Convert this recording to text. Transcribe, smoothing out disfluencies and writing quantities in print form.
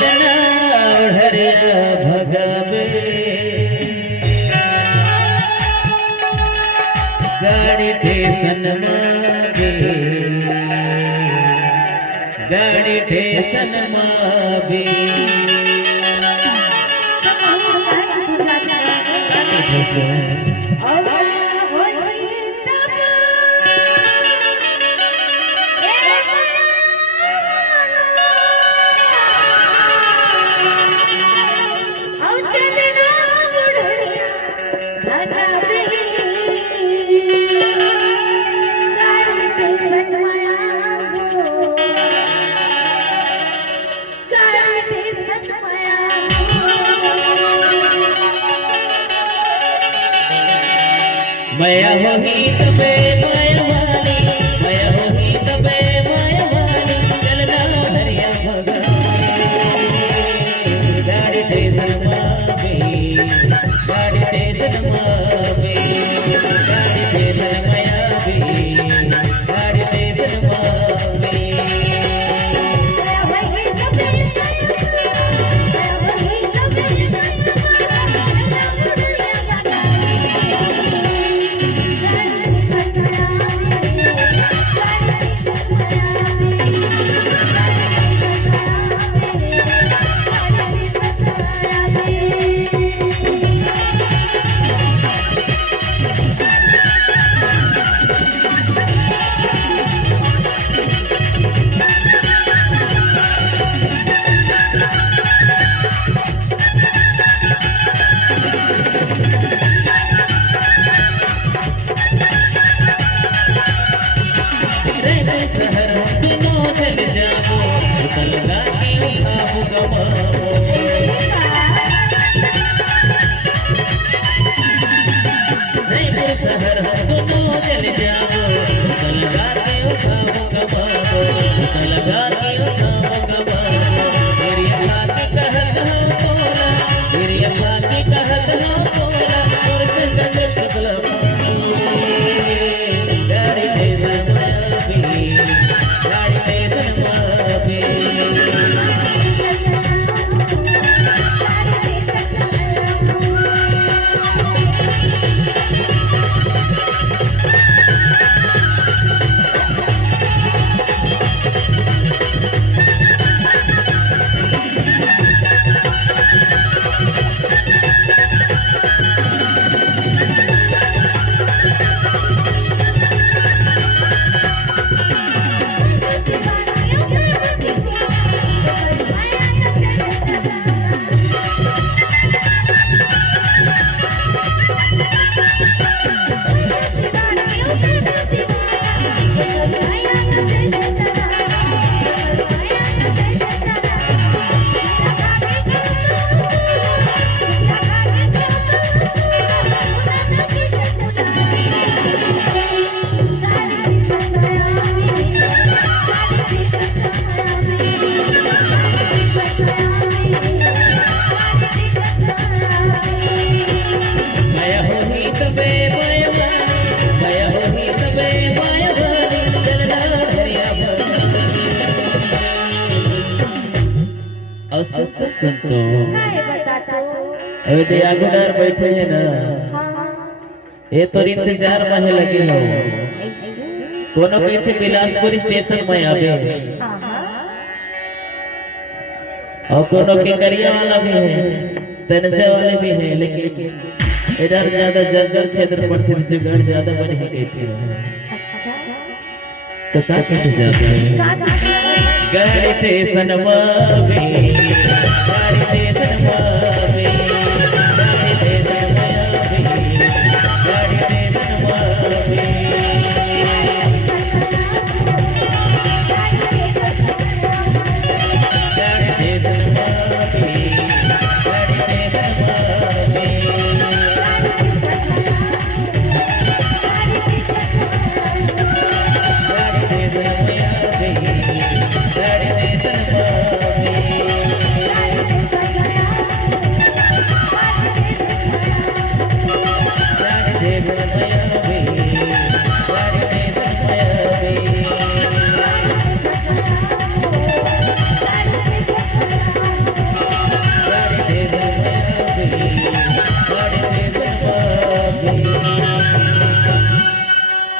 चलना ओढ़रिया भगवे गाड़ी ठेसन मागे गाड़ी ठेसन मागे मया होही तबे माया वाली मया होही तबे माया वाली चलना हरिया भगवे गाड़ी ठेसन मागे गाड़ी ठेसन मागे गाड़ी ठेसन माया भी गाड़ी ठेसन मागे संतो अबे आगुदार बैठे है ना ये तो इंतजार में लगे हो कोनो के थे बिलासपुर स्टेशन में आवे और कोनो के करिया वाला भी है तनसे वाले भी है लेकिन इधर ज्यादा जंगल क्षेत्र पड़ते जुगाड़ ज्यादा बने है कहते हैं तो का कैसे जाते हैं गाड़ी स्टेशन मावे गाड़ी स्टेशन मावे गाड़ी स्टेशन मावे गाड़ी स्टेशन मावे गाड़ी स्टेशन मावे गाड़ी स्टेशन मावे गाड़ी स्टेशन मावे जी